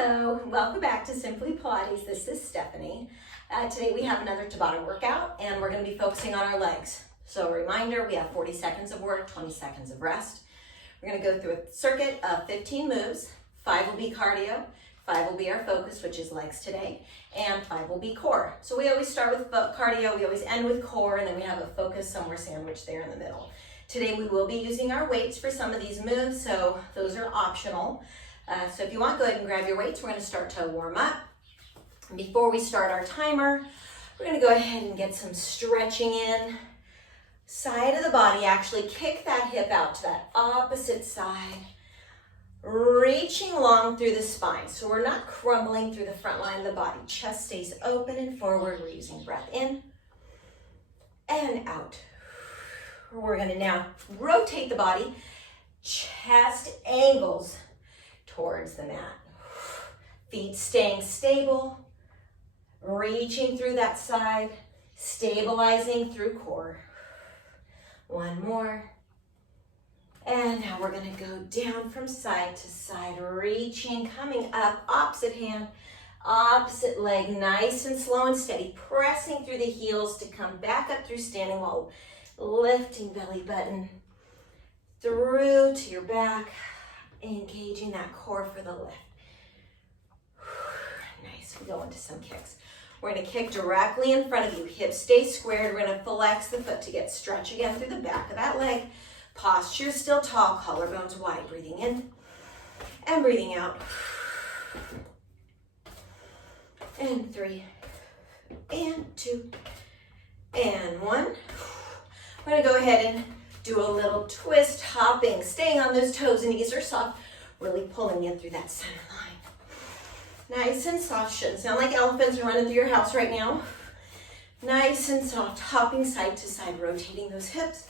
Hello, welcome back to Simply Pilates. This is Stephanie. Today we have another Tabata workout and we're going to be focusing on our legs. So a reminder, we have 40 seconds of work, 20 seconds of rest. We're going to go through a circuit of 15 moves. 5 will be cardio, 5 will be our focus, which is legs today, and 5 will be core. So we always start with cardio, we always end with core, and then we have a focus somewhere sandwiched there in the middle. Today we will be using our weights for some of these moves, so those are optional. So if you want, go ahead and grab your weights. We're going to start to warm up. And before we start our timer, we're going to go ahead and get some stretching in. Side of the body, actually kick that hip out to that opposite side. Reaching long through the spine. So we're not crumbling through the front line of the body. Chest stays open and forward. We're using breath in and out. We're going to now rotate the body. Chest angles towards the mat. Feet staying stable, reaching through that side, stabilizing through core. One more. And now we're going to go down from side to side, reaching, coming up, opposite hand, opposite leg, nice and slow and steady, pressing through the heels to come back up through standing while lifting belly button through to your back. Engaging that core for the lift. Nice, we go into some kicks. We're gonna kick directly in front of you. Hips stay squared. We're gonna flex the foot to get stretch again through the back of that leg. Posture still tall, collarbones wide. Breathing in and breathing out. And 3, and 2, and 1. We're gonna go ahead and do a little twist, hopping, staying on those toes and knees are soft, really pulling in through that center line. Nice and soft, shouldn't sound like elephants are running through your house right now. Nice and soft, hopping side to side, rotating those hips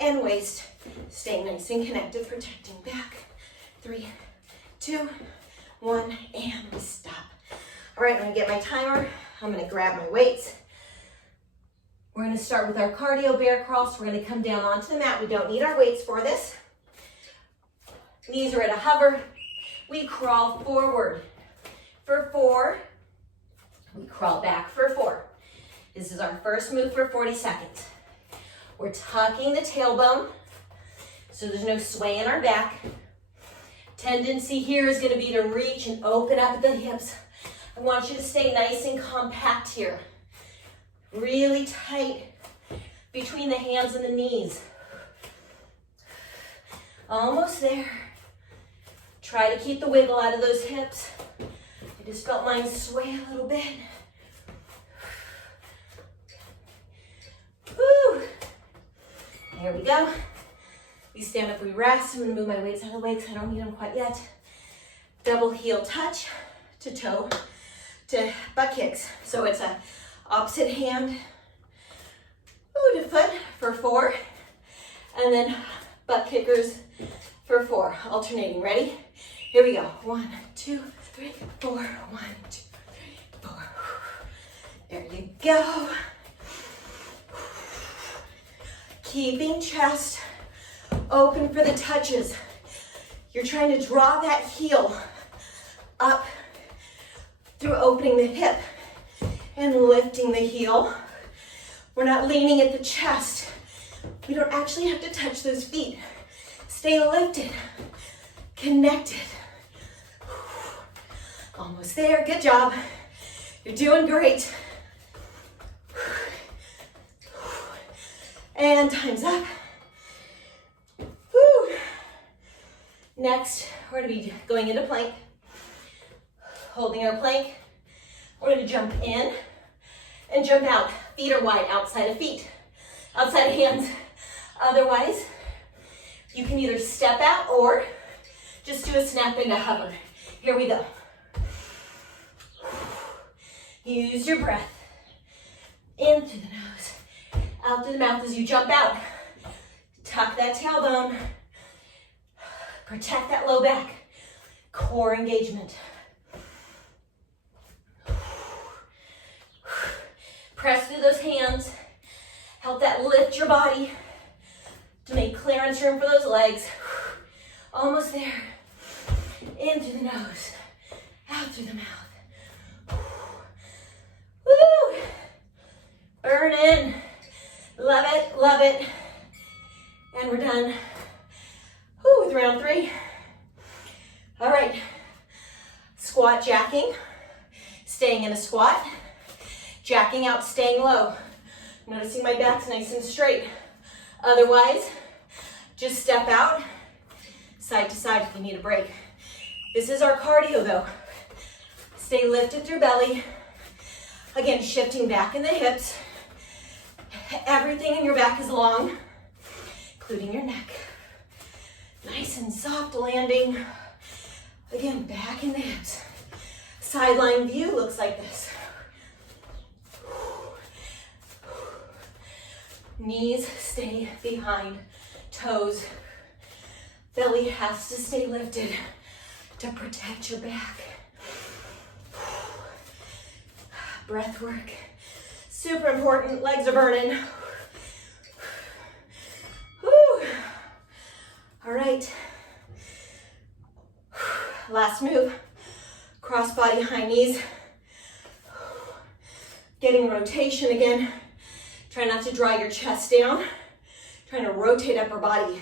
and waist, staying nice and connected, protecting back. 3, 2, 1, and we stop. All right, I'm gonna get my timer. I'm gonna grab my weights. We're going to start with our cardio bear crawl. So we're going to come down onto the mat. We don't need our weights for this. Knees are at a hover. We crawl forward for 4. We crawl back for 4. This is our first move for 40 seconds. We're tucking the tailbone so there's no sway in our back. Tendency here is going to be to reach and open up at the hips. I want you to stay nice and compact here. Really tight between the hands and the knees. Almost there. Try to keep the wiggle out of those hips. I just felt mine sway a little bit. Woo. There we go. We stand up, we rest. I'm gonna move my weights out of the way because I don't need them quite yet. Double heel touch to toe to butt kicks. So it's a opposite hand to foot for 4, and then butt kickers for 4, alternating. Ready? Here we go. 1, 2, 3, 4. 1, 2, 3, 4. There you go. Keeping chest open for the touches. You're trying to draw that heel up through opening the hip and lifting the heel. We're not leaning at the chest. We don't actually have to touch those feet. Stay lifted, connected. Almost there, good job. You're doing great. And time's up. Woo. Next, we're gonna be going into plank. Holding our plank, we're gonna jump in and jump out. Feet are wide outside of feet, outside of hands. Otherwise, you can either step out or just do a snap into hover. Here we go. Use your breath. In through the nose, out through the mouth as you jump out. Tuck that tailbone. Protect that low back. Core engagement. Press through those hands. Help that lift your body to make clearance room for those legs. Almost there. In through the nose. Out out through the mouth. Woo! Burn in. Love it, love it. And we're done. Woo, with round 3. All right. Squat jacking. Staying in a squat. Jacking out, staying low. Noticing my back's nice and straight. Otherwise, just step out, side to side if you need a break. This is our cardio though. Stay lifted through belly. Again, shifting back in the hips. Everything in your back is long, including your neck. Nice and soft landing. Again, back in the hips. Sideline view looks like this. Knees stay behind toes. Belly has to stay lifted to protect your back. Breath work. Super important. Legs are burning. Whew. All right. Last move. Cross body, high knees. Getting rotation again. Try not to draw your chest down. Trying to rotate upper body.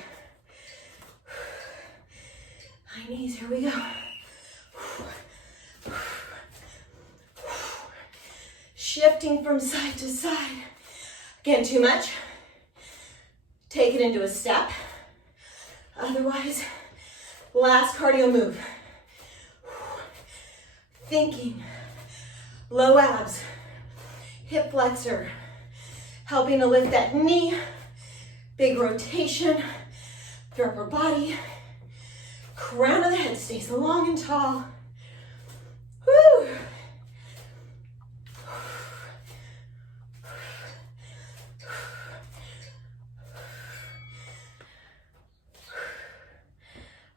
High knees, here we go. Shifting from side to side. Again, too much. Take it into a step. Otherwise, last cardio move. Thinking. Low abs. Hip flexor. Helping to lift that knee. Big rotation through upper body. Crown of the head stays long and tall. Woo!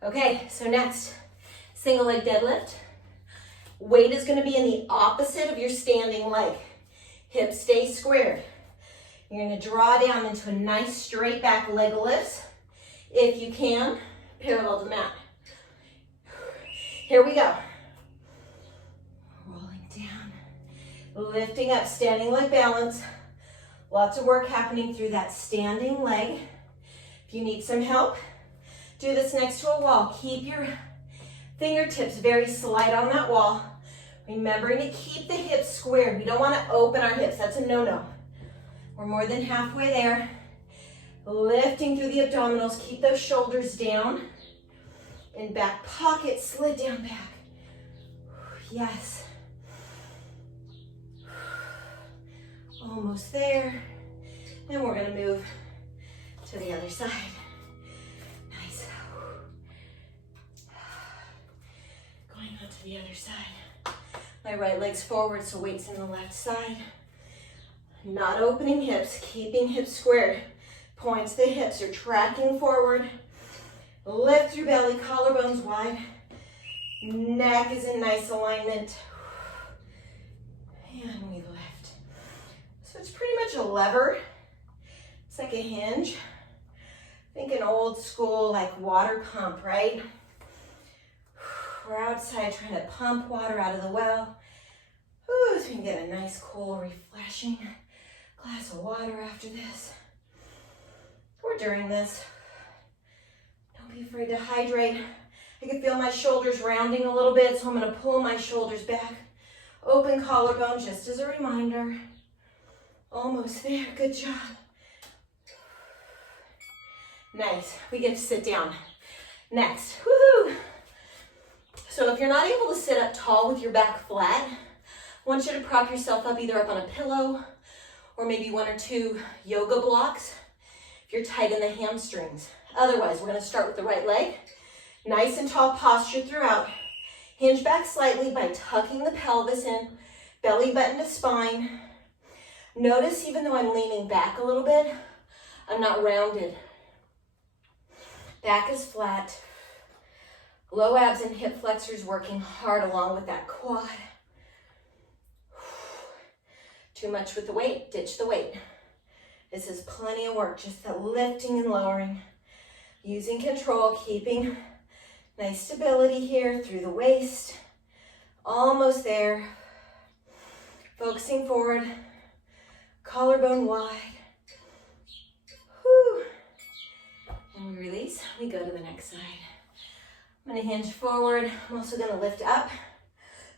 Okay, so next, single leg deadlift. Weight is going to be in the opposite of your standing leg. Hips stay squared. You're going to draw down into a nice straight back leg lifts. If you can, parallel to the mat. Here we go. Rolling down, lifting up, standing leg balance. Lots of work happening through that standing leg. If you need some help, do this next to a wall. Keep your fingertips very slight on that wall. Remembering to keep the hips squared. We don't want to open our hips. That's a no-no. We're more than halfway there. Lifting through the abdominals. Keep those shoulders down. In back pocket, slid down back. Yes. Almost there. And we're going to move to the other side. Nice. Going on to the other side. My right leg's forward, so weight's in the left side. Not opening hips, keeping hips squared. Point to the hips, you're tracking forward. Lift through belly, collarbones wide. Neck is in nice alignment. And we lift. So it's pretty much a lever. It's like a hinge. Think an old school like water pump, right? We're outside trying to pump water out of the well. Ooh, so we can get a nice, cool, refreshing glass of water after this. Or during this. Don't be afraid to hydrate. I can feel my shoulders rounding a little bit, so I'm going to pull my shoulders back. Open collarbone, just as a reminder. Almost there. Good job. Nice. We get to sit down. Next. Woohoo! So if you're not able to sit up tall with your back flat, I want you to prop yourself up either up on a pillow or maybe 1 or 2 yoga blocks if you're tight in the hamstrings. Otherwise, we're going to start with the right leg. Nice and tall posture throughout. Hinge back slightly by tucking the pelvis in, belly button to spine. Notice even though I'm leaning back a little bit, I'm not rounded. Back is flat. Low abs and hip flexors working hard along with that quad. Too much with the weight, ditch the weight. This is plenty of work, just the lifting and lowering. Using control, keeping nice stability here through the waist. Almost there. Focusing forward, collarbone wide. Whew. And we release, we go to the next side. I'm gonna hinge forward. I'm also gonna lift up.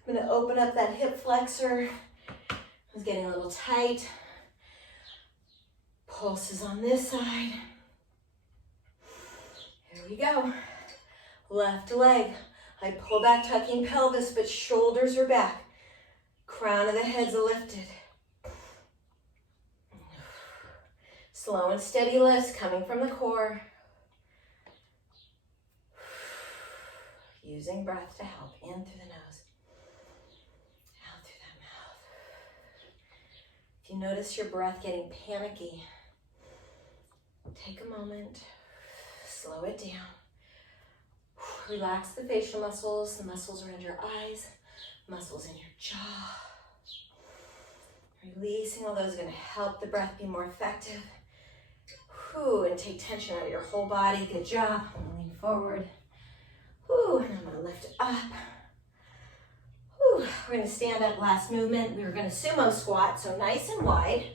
I'm gonna open up that hip flexor. It's getting a little tight. Pulses on this side. Here we go. Left leg. I pull back, tucking pelvis, but shoulders are back. Crown of the head's lifted. Slow and steady lifts coming from the core. Using breath to help in through the nose, out through that mouth. If you notice your breath getting panicky, take a moment, slow it down. Relax the facial muscles, the muscles around your eyes, muscles in your jaw. Releasing all those are going to help the breath be more effective. And take tension out of your whole body. Good job. Lean forward. And I'm going to lift up. We're going to stand up. Last movement. We were going to sumo squat, so nice and wide.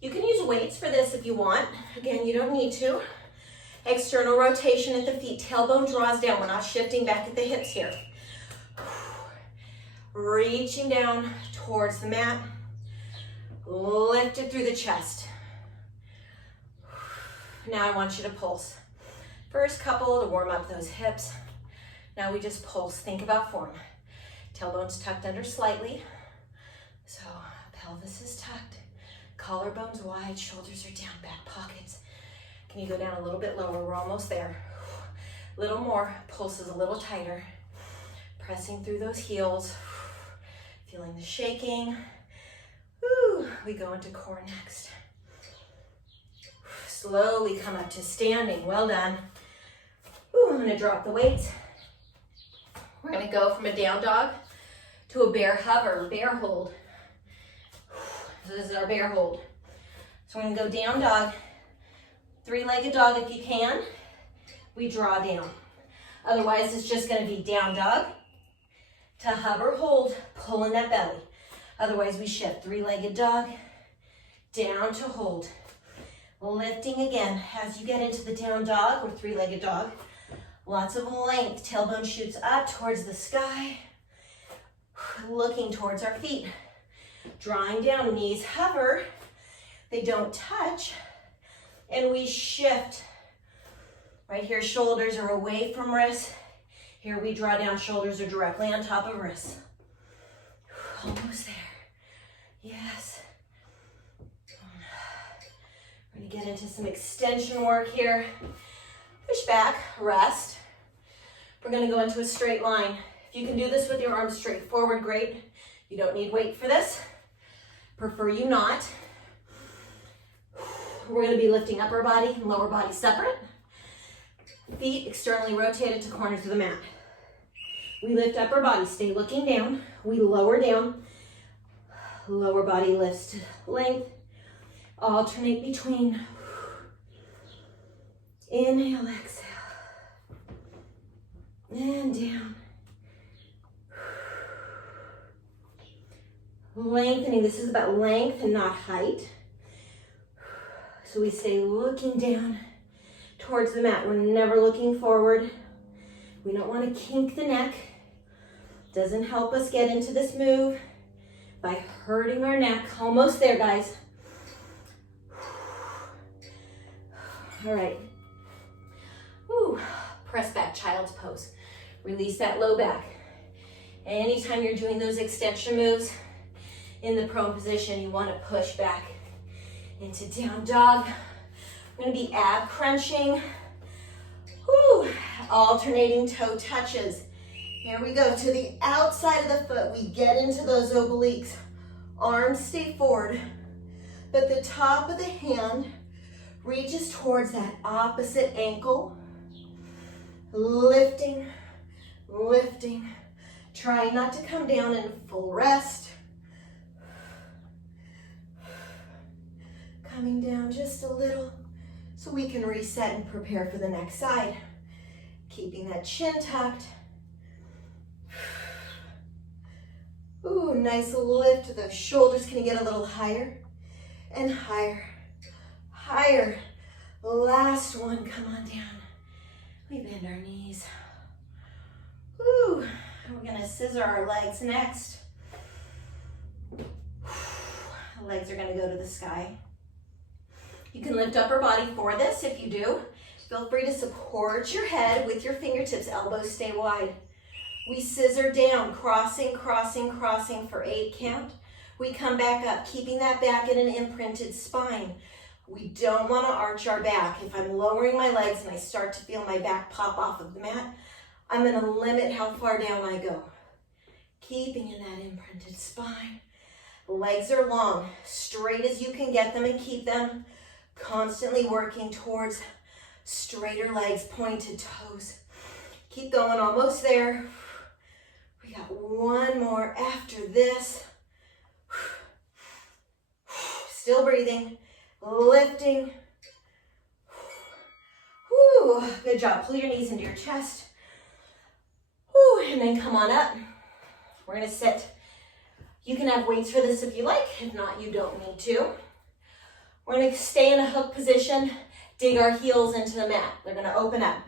You can use weights for this if you want. Again, you don't need to. External rotation at the feet. Tailbone draws down. We're not shifting back at the hips here. Reaching down towards the mat. Lift it through the chest. Now I want you to pulse. First couple to warm up those hips. Now we just pulse. Think about form. Tailbone's tucked under slightly. So pelvis is tucked. Collarbones wide. Shoulders are down. Back pockets. Can you go down a little bit lower? We're almost there. A little more. Pulse is a little tighter. Pressing through those heels. Feeling the shaking. We go into core next. Slowly come up to standing. Well done. I'm going to drop the weights. We're going to go from a down dog to a bear hover, bear hold. So this is our bear hold. So we're going to go down dog, three-legged dog if you can. We draw down. Otherwise, it's just going to be down dog to hover, hold, pull in that belly. Otherwise, we shift. Three-legged dog, down to hold. Lifting again as you get into the down dog or three-legged dog. Lots of length. Tailbone shoots up towards the sky. Looking towards our feet. Drawing down, knees hover. They don't touch. And we shift. Right here, shoulders are away from wrists. Here we draw down, shoulders are directly on top of wrists. Almost there. Yes. We're going to get into some extension work here. Push back, rest. We're going to go into a straight line. If you can do this with your arms straight forward, great. You don't need weight for this. Prefer you not. We're going to be lifting upper body and lower body separate. Feet externally rotated to corners of the mat. We lift upper body, stay looking down. We lower down. Lower body lifts to length. Alternate between. Inhale, exhale. And down. Lengthening. This is about length and not height. So we stay looking down towards the mat. We're never looking forward. We don't want to kink the neck. Doesn't help us get into this move by hurting our neck. Almost there, guys. All right. Press back, child's pose. Release that low back. Anytime you're doing those extension moves in the prone position, you want to push back into down dog. I'm going to be ab crunching. Alternating toe touches. Here we go to the outside of the foot. We get into those obliques. Arms stay forward, but the top of the hand reaches towards that opposite ankle. Lifting, lifting. Trying not to come down in full rest. Coming down just a little so we can reset and prepare for the next side. Keeping that chin tucked. nice lift of those shoulders. Can you get a little higher and higher, higher? Last one, come on down. We bend our knees. Woo. We're gonna scissor our legs next. The legs are gonna go to the sky. You can lift upper body for this if you do. Feel free to support your head with your fingertips, elbows stay wide. We scissor down, crossing, crossing, crossing for 8 count. We come back up, keeping that back in an imprinted spine. We don't want to arch our back. If I'm lowering my legs and I start to feel my back pop off of the mat, I'm going to limit how far down I go. Keeping in that imprinted spine. Legs are long, straight as you can get them and keep them. Constantly working towards straighter legs, pointed toes. Keep going, almost there. We got one more after this. Still breathing, lifting. Whew, good job. Pull your knees into your chest. Whew, and then come on up. We're gonna sit. You can have weights for this if you like. If not, you don't need to. We're gonna stay in a hook position, dig our heels into the mat. They're gonna open up.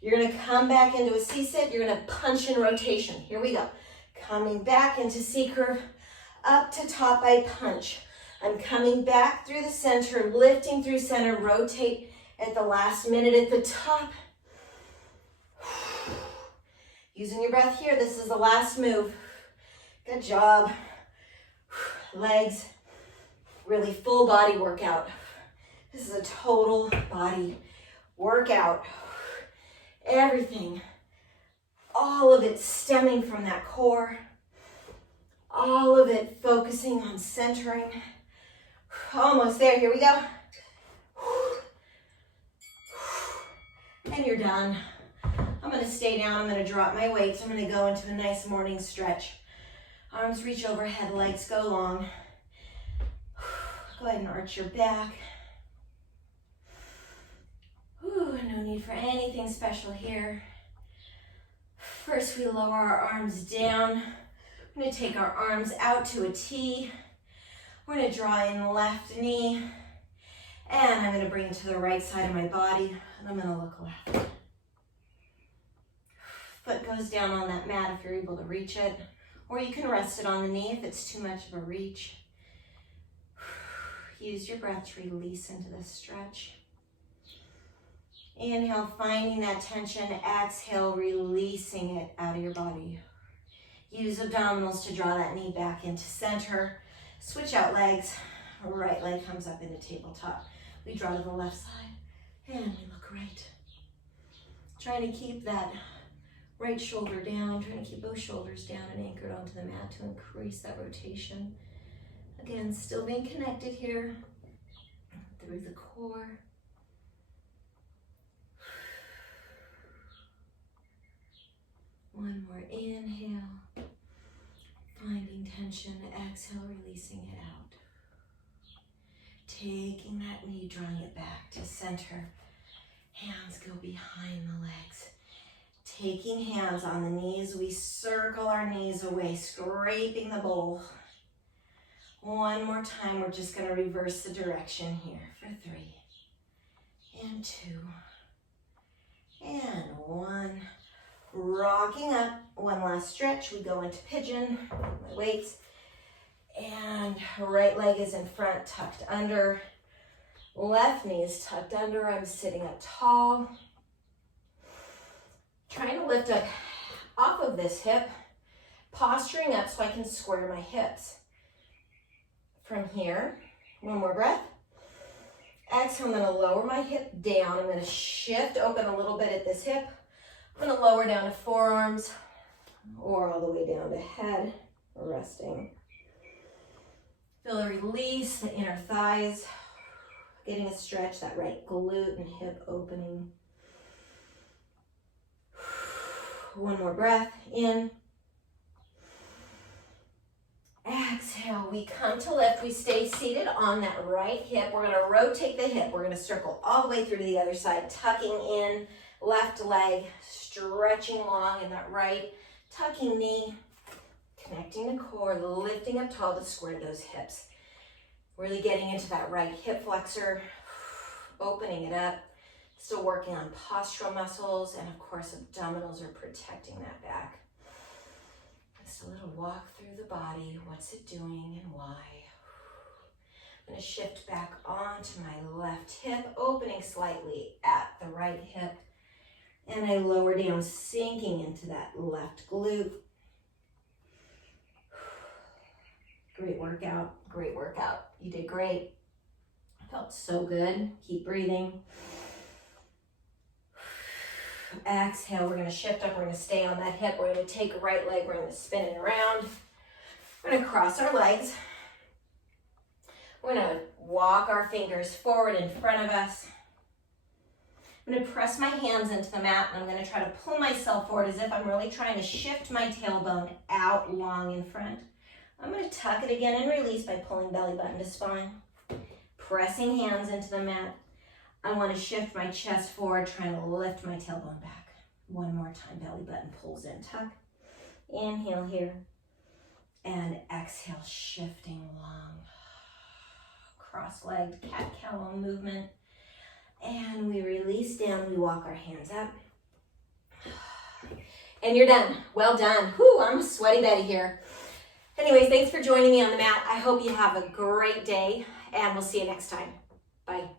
You're gonna come back into a C-sit. You're gonna punch in rotation. Here we go. Coming back into C-curve, up to top I punch. I'm coming back through the center, lifting through center, rotate at the last minute at the top. Using your breath here, this is the last move. Good job. Legs, really full body workout. This is a total body workout. Everything, all of it stemming from that core. All of it focusing on centering. Almost there, here we go. And you're done. I'm gonna stay down, I'm gonna drop my weights. I'm gonna go into a nice morning stretch. Arms reach overhead, legs go long. Go ahead and arch your back. Ooh, no need for anything special here. First, we lower our arms down. We're gonna take our arms out to a T. We're gonna draw in the left knee. And I'm gonna bring it to the right side of my body. And I'm gonna look left. Foot goes down on that mat if you're able to reach it. Or you can rest it on the knee if it's too much of a reach. Use your breath to release into this stretch. Inhale, finding that tension. Exhale, releasing it out of your body. Use abdominals to draw that knee back into center. Switch out legs. Right leg comes up into tabletop. We draw to the left side and we look right. Trying to keep that right shoulder down. Trying to keep those shoulders down and anchored onto the mat to increase that rotation. Again, still being connected here through the core. One more inhale. Finding tension, exhale, releasing it out. Taking that knee, drawing it back to center. Hands go behind the legs. Taking hands on the knees, we circle our knees away, scraping the bowl. One more time, we're just gonna reverse the direction here for 3, and 2, and 1. Rocking up, one last stretch. We go into pigeon, my weights, and right leg is in front, tucked under. Left knee is tucked under. I'm sitting up tall. Trying to lift up off of this hip, posturing up so I can square my hips. From here, one more breath. Exhale, I'm gonna lower my hip down. I'm gonna shift open a little bit at this hip. I'm gonna lower down to forearms or all the way down to head, resting. Feel a release, the inner thighs, getting a stretch, that right glute and hip opening. One more breath in. Exhale, we come to lift. We stay seated on that right hip. We're gonna rotate the hip. We're gonna circle all the way through to the other side, tucking in left leg, stretching long in that right, tucking knee, Connecting the core, lifting up tall to square those hips. Really getting into that right hip flexor, opening it up. Still working on postural muscles, and of course abdominals are protecting that back. Just a little walk through the body. What's it doing and why? I'm going to shift back onto my left hip, opening slightly at the right hip. And I lower down, sinking into that left glute. Great workout, great workout. You did great. Felt so good. Keep breathing. Exhale, we're going to shift up. We're going to stay on that hip. We're going to take a right leg. We're going to spin it around. We're going to cross our legs. We're going to walk our fingers forward in front of us. I'm going to press my hands into the mat, and I'm going to try to pull myself forward as if I'm really trying to shift my tailbone out long in front. I'm going to tuck it again and release by pulling belly button to spine. Pressing hands into the mat. I want to shift my chest forward, trying to lift my tailbone back. One more time, belly button pulls in, tuck. Inhale here. And exhale, shifting long. Cross-legged cat-cow movement. And we release down, we walk our hands up. And you're done. Well done. Whew, I'm sweaty Betty here. Anyways, thanks for joining me on the mat. I hope you have a great day, and we'll see you next time. Bye.